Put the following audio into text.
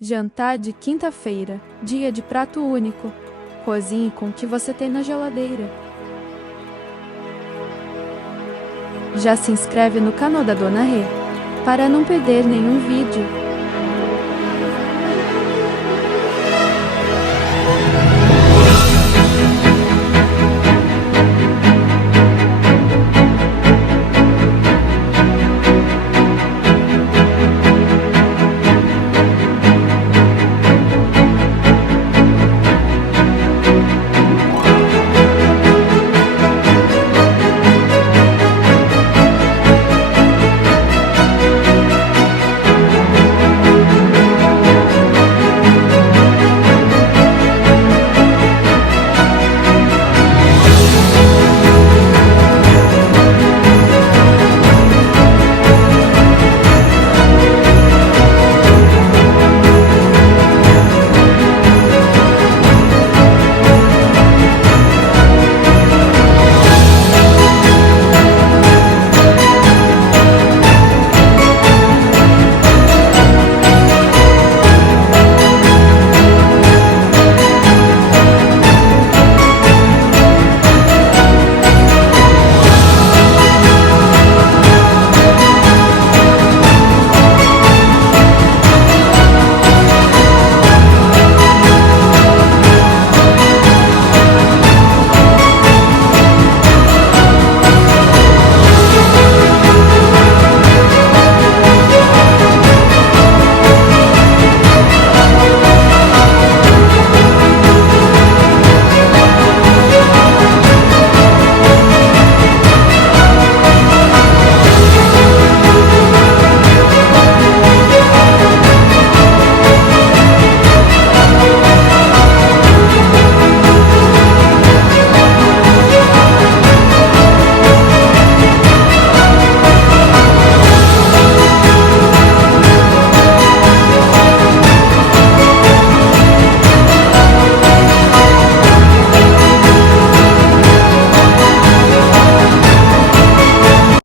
Jantar de quinta-feira, dia de prato único. Cozinhe com o que você tem na geladeira. Já se inscreve no canal da Dona Rê para não perder nenhum vídeo.